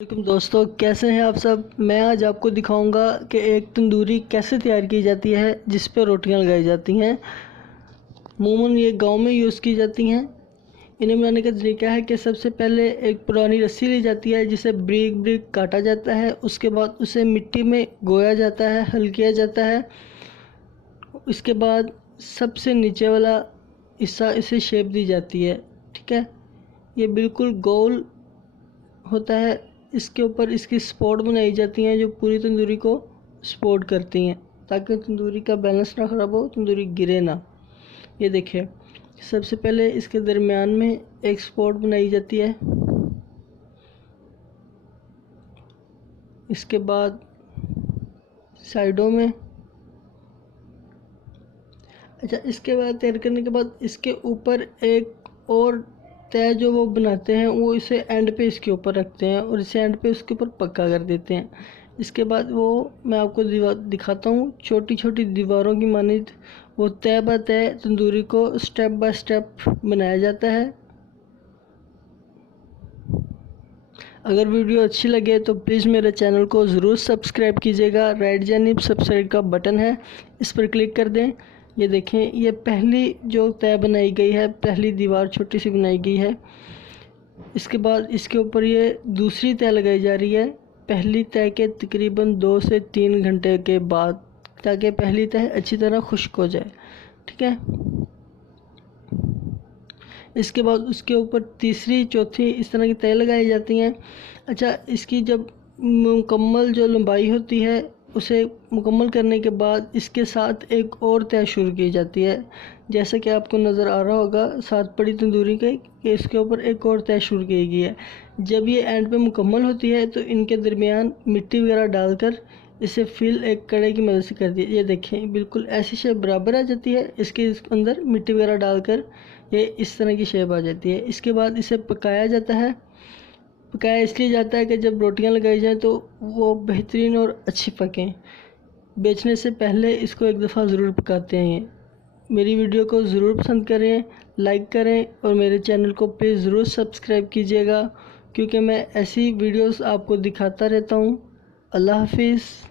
वालेकुम दोस्तों, कैसे हैं आप सब। मैं आज आपको दिखाऊंगा कि एक तंदूरी कैसे तैयार की जाती है जिस पर रोटियां लगाई जाती हैं। अमूमन ये गांव में यूज़ की जाती हैं। इन्हें बनाने का तरीका है कि सबसे पहले एक पुरानी रस्सी ली जाती है जिसे ब्रिक ब्रिक काटा जाता है। उसके बाद उसे मिट्टी में गोया जाता है, हल किया जाता है। इसके बाद सबसे नीचे वाला हिस्सा इसे शेप दी जाती है। ठीक है, ये बिल्कुल गोल होता है। इसके ऊपर इसकी स्पॉट बनाई जाती हैं जो पूरी तंदूरी को सपोर्ट करती हैं ताकि तंदूरी का बैलेंस ना ख़राब हो, तंदूरी गिरे ना। ये देखिए, सबसे पहले इसके दरमियान में एक स्पॉट बनाई जाती है। इसके बाद साइडों में। अच्छा, इसके बाद तैयार करने के बाद इसके ऊपर एक और तय जो वो बनाते हैं वो इसे एंड पे इसके ऊपर रखते हैं और इसे एंड पे उसके ऊपर पक्का कर देते हैं। इसके बाद वो मैं आपको दीवार दिखाता हूँ, छोटी छोटी दीवारों की मानित वो तय ब तय तंदूरी को स्टेप बाय स्टेप बनाया जाता है। अगर वीडियो अच्छी लगे तो प्लीज़ मेरे चैनल को ज़रूर सब्सक्राइब कीजिएगा। राइट जानिब सब्सक्राइब का बटन है, इस पर क्लिक कर दें। ये देखें, ये पहली जो तय बनाई गई है, पहली दीवार छोटी सी बनाई गई है। इसके बाद इसके ऊपर ये दूसरी तय लगाई जा रही है पहली तय के तकरीबन 2 से 3 घंटे के बाद, ताकि पहली तय अच्छी तरह खुश्क हो जाए। ठीक है, इसके बाद उसके ऊपर तीसरी चौथी इस तरह की तय लगाई जाती हैं। अच्छा, इसकी जब मुकम्मल जो लंबाई होती है उसे मुकम्मल करने के बाद इसके साथ एक और तय शुरू की जाती है। जैसा कि आपको नज़र आ रहा होगा सात पड़ी तंदूरी के कि इसके ऊपर एक और तय शुरू की गई है। जब ये एंड पे मुकम्मल होती है तो इनके दरमियान मिट्टी वगैरह डालकर इसे फिल एक कड़े की मदद से कर दिया। ये देखें, बिल्कुल ऐसी शेप बराबर आ जाती है। इसके अंदर मिट्टी वगैरह डालकर ये इस तरह की शेप आ जाती है। इसके बाद इसे पकाया जाता है। पकाया इसलिए जाता है कि जब रोटियां लगाई जाएं तो वो बेहतरीन और अच्छी पकें। बेचने से पहले इसको एक दफ़ा ज़रूर पकाते हैं ये। मेरी वीडियो को ज़रूर पसंद करें, लाइक करें और मेरे चैनल को प्लीज़ ज़रूर सब्सक्राइब कीजिएगा, क्योंकि मैं ऐसी वीडियोस आपको दिखाता रहता हूँ। अल्लाह हाफिज़।